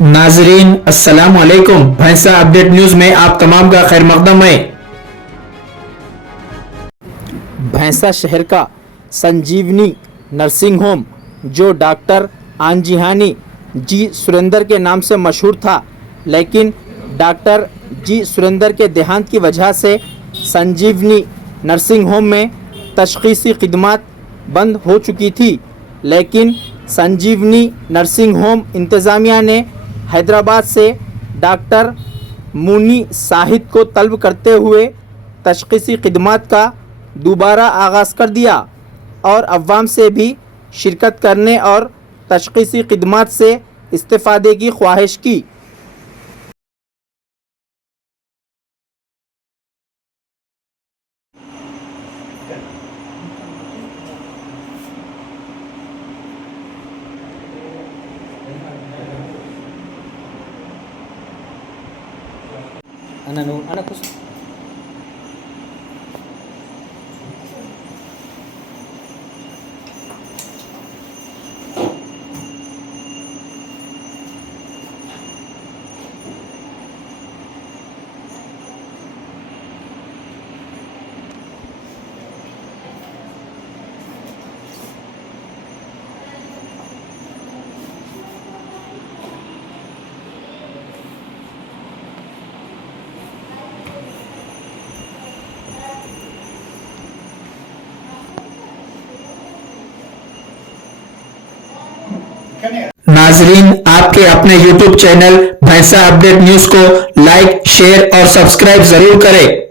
नाजरीन अस्सलाम वालेकुम। भैंसा अपडेट न्यूज में आप तमाम का खैर मकदम है। भैंसा शहर का संजीवनी नर्सिंग होम जो डॉक्टर आंजिहानी जी सुरेंदर के नाम से मशहूर था, लेकिन डॉक्टर जी सुरेंदर के देहांत की वजह से संजीवनी नर्सिंग होम में तशख़ीसी खिदमात बंद हो चुकी थी। लेकिन संजीवनी नर्सिंग होम इंतज़ामिया ने हैदराबाद से डॉक्टर मुनी साहिद को तलब करते हुए तशख़ीसी खिदमात का दोबारा आगाज़ कर दिया और अवाम से भी शिरकत करने और तशख़ीसी खिदमात से इस्तिफ़ादे की ख्वाहिश की। Anak kus. नाजरीन आपके अपने YouTube चैनल भैंसा अपडेट न्यूज को लाइक, शेयर और सब्सक्राइब जरूर करें।